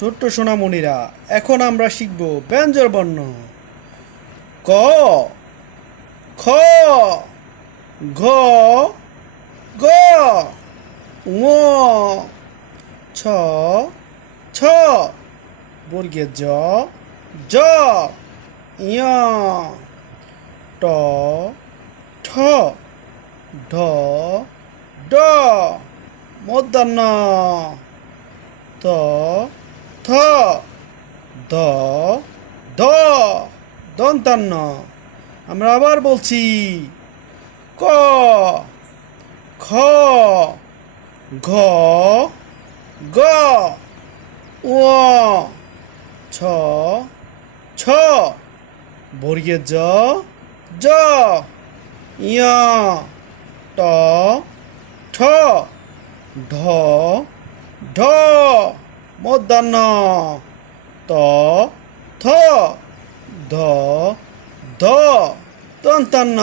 ছোট্ট সোনামণিরা, এখন আমরা শিখব ব্যঞ্জর বর্ণ। ক, খ, ঘ, গ ছ ছ বর্গে জ জ ট, ঠ, ঢ, ড, মধ্যাহ্ন, ত থ দ। দ। দন্তান্ন। আমরা আবার বলছি ক। খ। ঘ। গ। ও ছ। ছ। বর্গের জ। জ। ইয় ট। ঠ। ঢ। ঢ। মধ্যাহ্ন। ত থ ধ ধ দন্তান্ন